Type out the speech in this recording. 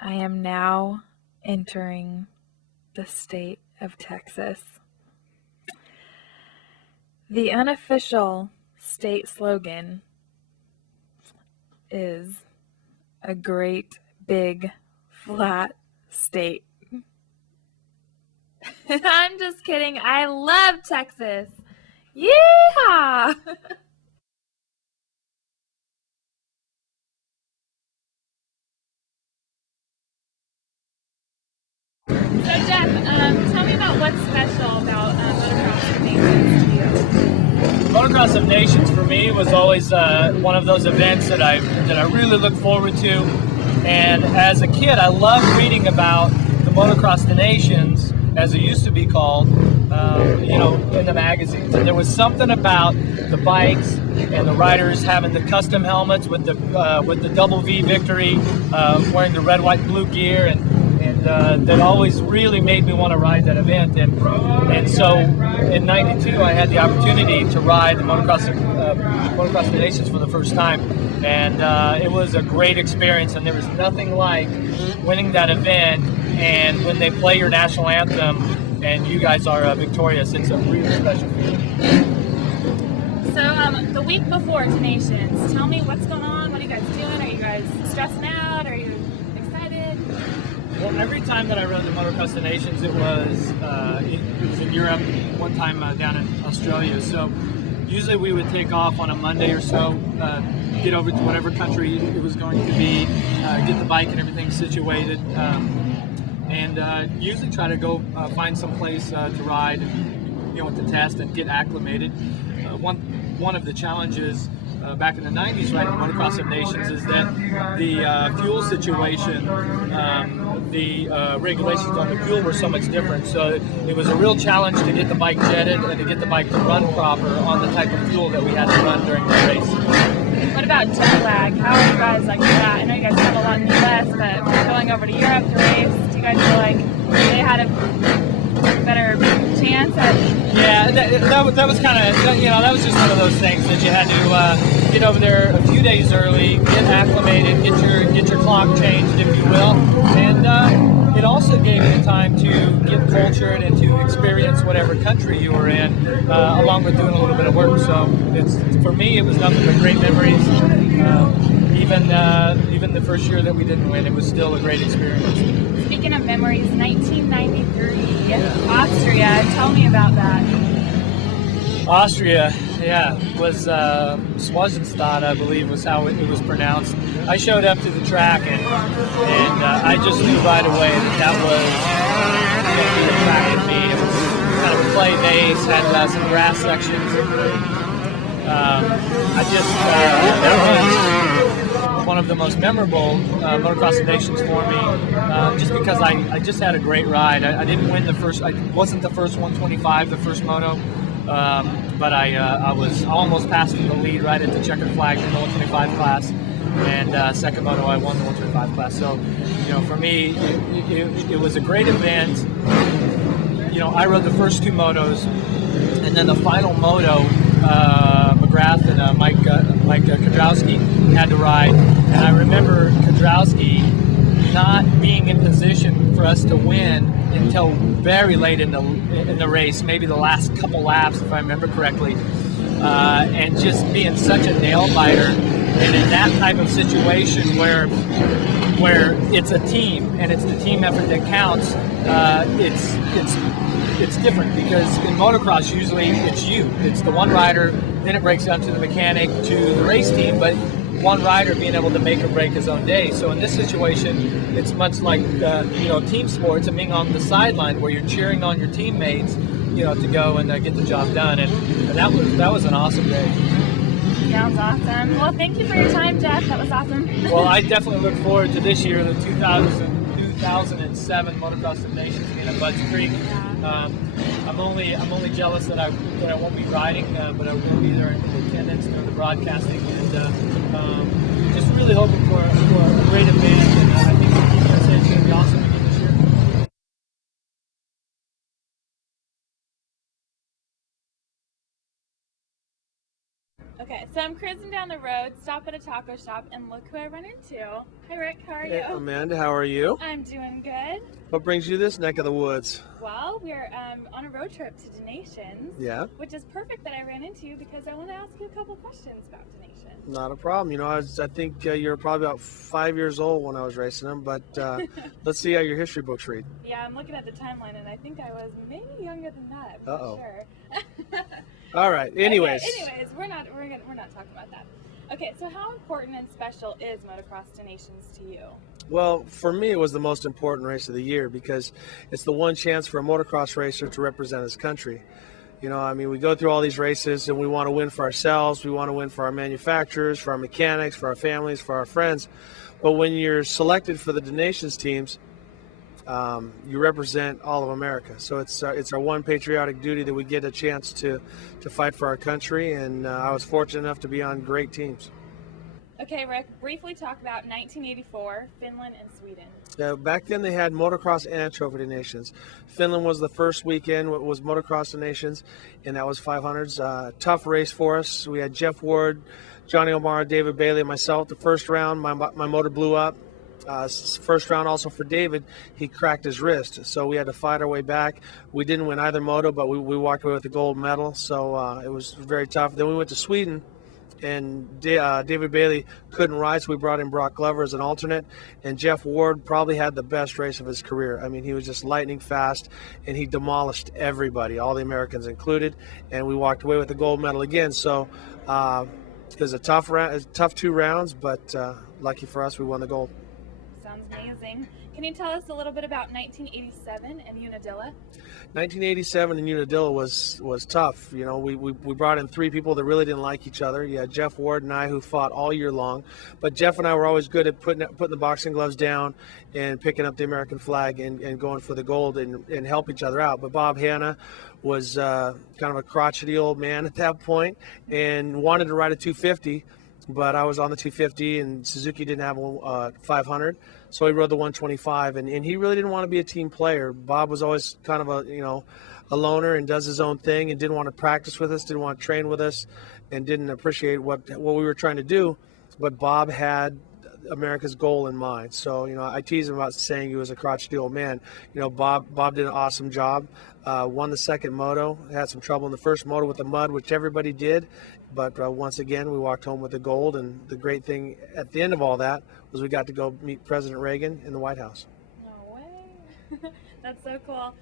I am now entering the state of Texas. The unofficial state slogan is a great big flat state. I'm just kidding. I love Texas. Yeehaw! So Jeff, tell me about what's special about Motocross of Nations to you. Motocross of Nations for me was always one of those events that I really look forward to. And as a kid, I loved reading about the Motocross of Nations, as it used to be called, in the magazines. And there was something about the bikes and the riders having the custom helmets with the double V victory, wearing the red, white, blue gear, and that always really made me want to ride that event. And so in '92, I had the opportunity to ride the Motocross of Nations for the first time, and it was a great experience. And there was nothing like winning that event, and when they play your national anthem and you guys are victorious, it's a really special feeling. So the week before Nations, tell me what's going on. What are you guys doing? Are you guys stressing out? Are you excited? Well, every time that I rode the Motocross of Nations, it was in Europe, one time down in Australia. So usually we would take off on a Monday or so, get over to whatever country it was going to be, get the bike and everything situated, and usually try to go find some place to ride, to test and get acclimated. One of the challenges back in the 90s riding the Motocross of Nations is that the fuel situation, the regulations on the fuel were so much different. So it was a real challenge to get the bike jetted and to get the bike to run proper on the type of fuel that we had to run during the race. What about jet lag? How are you guys like that? I know you guys have a lot in the US, but going over to Europe to race, do you guys feel like they had a better chance at? Yeah, that was kind of, that was just one of those things that you had to get over there a few days early, get acclimated, get your clock changed, if you will, and it also gave you the time to get cultured and to experience whatever country you were in, along with doing a little bit of work. So for me, it was nothing but great memories. Even the first year that we didn't win, it was still a great experience. Speaking of memories, 1993, Austria. Tell me about that. Austria, yeah, was Schwarzenstadt, I believe, was how it was pronounced. I showed up to the track and I just knew right away that was what attracted me. It was kind of a clay base, had some grass sections. That was one of the most memorable Motocross of Nations for me, just because I just had a great ride. I didn't win I wasn't the first 125, the first moto, but I was almost passing the lead right at the checkered flag in the 125 class, and second moto I won the 125 class. So, for me, it was a great event. I rode the first two motos, and then the final moto, McGrath and Mike Kudrowski had to ride, and I remember Kudrowski not being in position for us to win until very late in the race, maybe the last couple laps, if I remember correctly, and just being such a nail biter. And in that type of situation where it's a team and it's the team effort that counts, it's different, because in motocross usually it's the one rider, then it breaks down to the mechanic, to the race team, but one rider being able to make or break his own day. So in this situation, it's much like team sports and being on the sideline where you're cheering on your teammates, to go and get the job done, and that was an awesome day. Sounds awesome. Well, thank you for your time, Jeff. That was awesome. Well, I definitely look forward to this year, the 2007 Motocross of Nations being at Budds Creek. I'm only jealous that I won't be riding, but I will be there in attendance during the broadcasting, and just really hoping for a great event. And I think it's going to be awesome again this year. Okay, So I'm cruising down the road, stop at a taco shop, and look who I run into. Hi Rick, how are you? Hey, Amanda, how are you? I'm doing good. What brings you this neck of the woods? Well, we're on a road trip to Donations. Yeah. Which is perfect that I ran into you because I want to ask you a couple questions about Donations. Not a problem. You know, I think you're probably about 5 years old when I was racing them, but let's see how your history books read. Yeah, I'm looking at the timeline, and I think I was maybe younger than that. I'm not sure. All right. Anyways. Okay, anyways, we're not talking about that. Okay, so how important and special is Motocross Donations to you? Well, for me, it was the most important race of the year because it's the one chance for a motocross racer to represent his country. You know, I mean, we go through all these races and we want to win for ourselves. We want to win for our manufacturers, for our mechanics, for our families, for our friends. But when you're selected for the Donations teams, you represent all of America. So it's our one patriotic duty that we get a chance to fight for our country. And I was fortunate enough to be on great teams. Okay, Rick, briefly talk about 1984, Finland and Sweden. Back then they had Motocross and Trophy Nations. Finland was the first weekend, was Motocross Nations, and that was 500s. Tough race for us. We had Jeff Ward, Johnny O'Mara, David Bailey, and myself. The first round, my motor blew up. First round also for David, he cracked his wrist. So we had to fight our way back. We didn't win either moto, but we walked away with the gold medal. So it was very tough. Then we went to Sweden. And David Bailey couldn't ride, so we brought in Brock Glover as an alternate. And Jeff Ward probably had the best race of his career. I mean, he was just lightning fast, and he demolished everybody, all the Americans included. And we walked away with the gold medal again. So it was a tough 2 rounds, but lucky for us, we won the gold. Sounds amazing. Can you tell us a little bit about 1987 and Unadilla? 1987 in Unadilla was tough. You know, we brought in 3 people that really didn't like each other. You had Jeff Ward and I who fought all year long, but Jeff and I were always good at putting the boxing gloves down and picking up the American flag and going for the gold and help each other out. But Bob Hanna was kind of a crotchety old man at that point and wanted to ride a 250. But I was on the 250 and Suzuki didn't have a 500, so he rode the 125, and he really didn't want to be a team player. Bob was always kind of a loner and does his own thing and didn't want to practice with us, didn't want to train with us, and didn't appreciate what we were trying to do. But Bob had America's goal in mind. So, you know, I tease him about saying he was a crotchety old man. You know, Bob did an awesome job, won the second moto, had some trouble in the first moto with the mud, which everybody did. But once again, we walked home with the gold. And the great thing at the end of all that was we got to go meet President Reagan in the White House. No way. That's so cool.